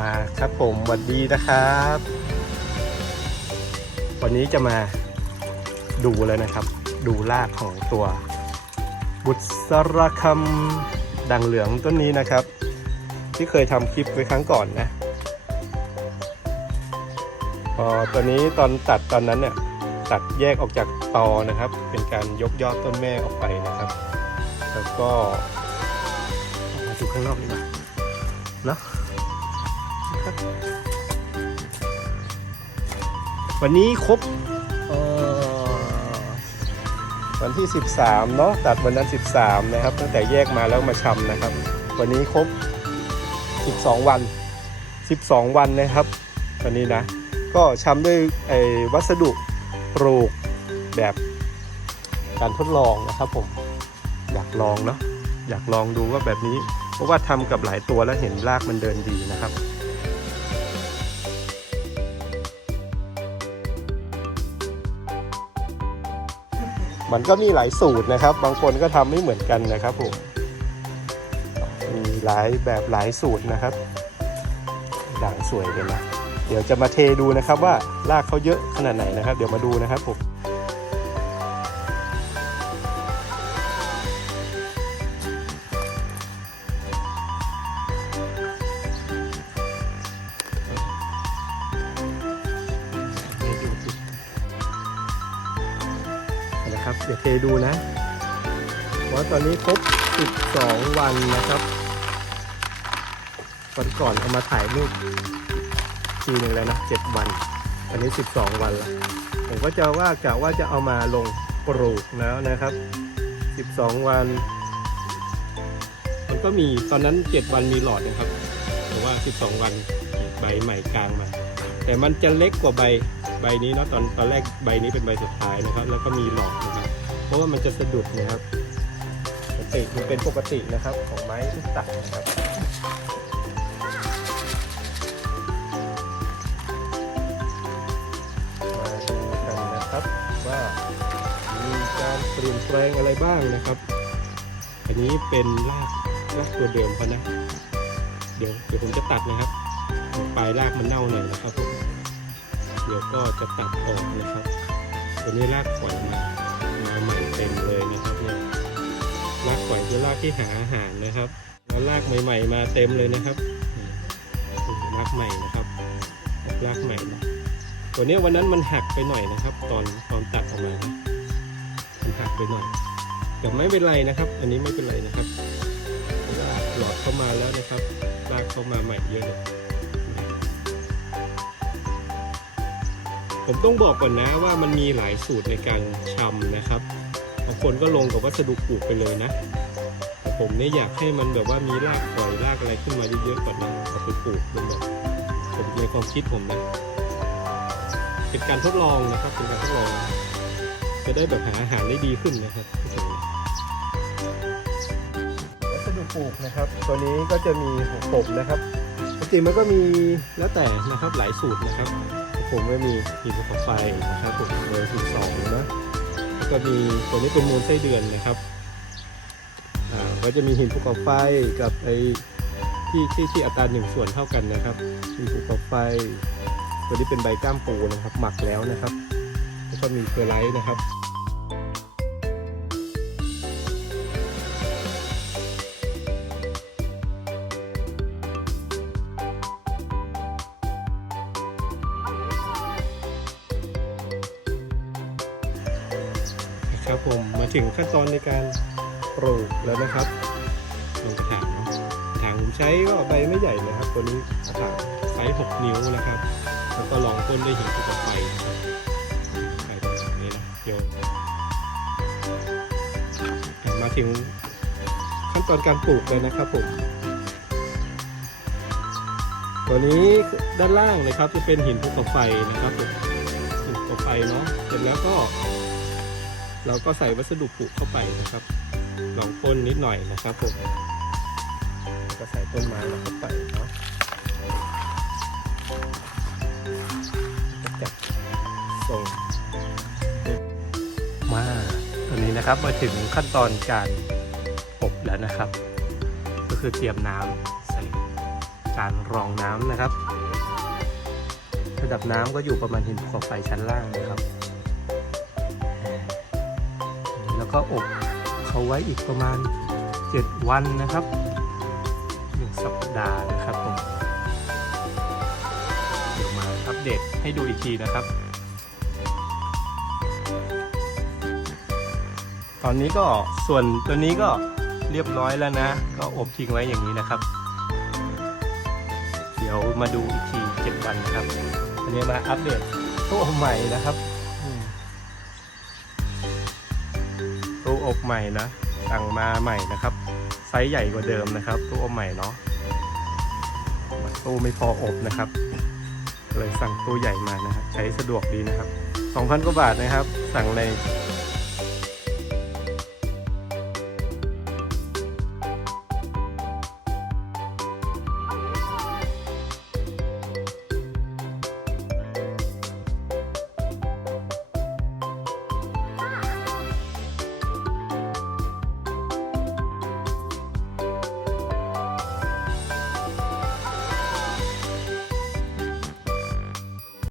มาครับผมสวัสดีนะครับ วันนี้จะมาดูแล้วนะครับ ดูรากของตัว บุษรคำดังเหลืองต้นนี้นะครับ ที่เคยทำคลิปไว้ครั้งก่อนนะพอตัวนี้ตอนตัดตอนนั้นเนี่ยตัดแยกออกจากตอนะครับ เป็นการยกยอดต้นแม่ออกไปนะครับ แล้วก็มาดูข้างนอกดีกว่าเนาะ วันนี้ครบวันที่ 13 เนาะตัดวันนั้น 13 นะครับ ตั้งแต่แยกมาแล้วมาชำนะครับ วันนี้ครบอีก2วัน 12 วันนะครับวันนี้นะ ก็ชำด้วยไอ้วัสดุปลูกแบบการทดลองนะครับผมอยากลองเนาะอยากลองดูว่าแบบนี้ เพราะว่าทำกับหลายตัวแล้วเห็นรากมันเดินดีนะครับ มันก็มีหลายสูตรนะครับ บางคนก็ทำไม่เหมือนกันนะครับผมมีหลายแบบหลายสูตรนะครับด่างสวยเลยนะเดี๋ยวจะมาเทดูนะครับว่ารากเขาเยอะขนาดไหนนะครับ เดี๋ยวมาดูนะครับผม เดี๋ยวเทดูนะว่าตอนนี้ครบ 12 วันนะครับ วันก่อนเอามาถ่ายรูปทีหนึ่งแล้วนะ7วันอันนี้ 12 วันละผมก็จะว่ากะว่าจะเอามาลงปลูกแล้วนะครับ 12 วัน มันก็มีตอนนั้น 7 วันมีหลอดนะครับแต่ว่า 12 วันใบใหม่กลางมา แต่มันจะเล็กกว่าใบ ใบนี้เนาะตอนตอนแรกใบนี้เป็นใบสุดท้ายนะครับ แล้วก็มีหลอดนะครับเพราะว่ามันจะสะดุดนะครับปกติมันเป็นปกตินะครับของไม้ทุกตัดนะครับมาดูกันนะครับว่ามีการเปลี่ยนแปลงอะไรบ้างนะครับ อันนี้เป็นรากรากตัวเดิมเขานะเดี๋ยวเดี๋ยวผมจะตัดนะครับปลายรากมันเน่าหน่อยนะครับผม เดี๋ยวก็จะตัดออกนะครับตัวนี้รากฝอยมามาใหม่เต็มเลยนะครับเนี่ยรากฝอยคือรากที่หาอาหารนะครับแล้วรากใหม่ ๆ มาเต็มเลยนะครับรากใหม่นะครับรากใหม่นะตัวนี้วันนั้นมันหักไปหน่อยนะครับ ตอนตอนตัดออกมามันหักไปหน่อยแต่ไม่เป็นไรนะครับ อันนี้ไม่เป็นไรนะครับหลอดเข้ามาแล้วนะครับ รากเข้ามาใหม่เยอะเลย ผมต้องบอกก่อนนะว่ามันมีหลายสูตรในการชำนะครับบางคนก็ลงกับวัสดุปลูกไปเลยนะแต่ผมเนี่ยอยากให้มันแบบว่ามีรากปล่อยรากอะไรขึ้นมาเยอะๆก่อนนะเอาไปปลูกเป็นแบบผมในความคิดผมนะเป็นการทดลองนะครับเป็นการทดลอง จะได้แบบหาอาหารได้ดีขึ้นนะครับวัสดุปลูกนะครับ ตัวนี้ก็จะมีของผมนะครับจริงมันก็มีแล้วแต่นะครับหลายสูตรนะครับ ผมก็มีหินภูเขาไฟนะครับผมเบอร์สิบสองนะแล้วก็มีตัวนี้เป็นมูลไส้เดือนนะครับอ่าก็จะมีหินภูเขาไฟกับไอ้ที่ที่ที่อัตราหนึ่งส่วนเท่ากันนะครับหินภูเขาไฟ ตัวนี้เป็นใบก้ามปูนะครับ หมักแล้วนะครับแล้วก็มีเคอร์ไลท์นะครับ ครับผมมาถึงขั้นตอนในการปลูกแล้วนะครับลงกระถางเนาะถางผมใช้ก็ใบไม่ใหญ่นะครับ ตัวนี้กระถางไซส์6นิ้วนะครับ แล้วก็รองต้นด้วยหินภูเขาไฟนะครับใส่ตรงนี้นะโยนมาถึงขั้นตอนการปลูกเลยนะครับผมตัวนี้ด้านล่างนะครับจะเป็นหินภูเขาไฟนะครับหินภูเขาไฟเนาะเสร็จแล้วก็ เราก็ใส่วัสดุปลูกเข้าไปนะครับลองพ่นนิดหน่อยนะครับผมก็ใส่ต้นไม้เราเข้าไปเนาะจัดส่งมาตอนนี้นะครับมาถึงขั้นตอนการอบแล้วนะครับ ก็คือเตรียมน้ำใส่การรองน้ำนะครับ ระดับน้ำก็อยู่ประมาณหินภูเขาไฟชั้นล่างนะครับ ก็อบเขาไว้อีกประมาณ 7 วันนะครับหนึ่งสัปดาห์นะครับผมเดี๋ยวมาอัปเดตให้ดูอีกทีนะครับ ตอนนี้ก็ส่วนตัวนี้ก็เรียบร้อยแล้วนะ ก็อบทิ้งไว้อย่างนี้นะครับ เดี๋ยวมาดูอีกที 7 วันนะครับอันนี้มาอัปเดตตู้ใหม่นะครับ ตู้อบใหม่นะสั่งมาใหม่นะครับ ไซส์ใหญ่กว่าเดิมนะครับ ตู้อบใหม่เนาะตู้ไม่พออบนะครับ เลยสั่งตู้ใหญ่มานะครับใช้สะดวกดีนะครับ 2,000 กว่าบาทนะครับ สั่งใน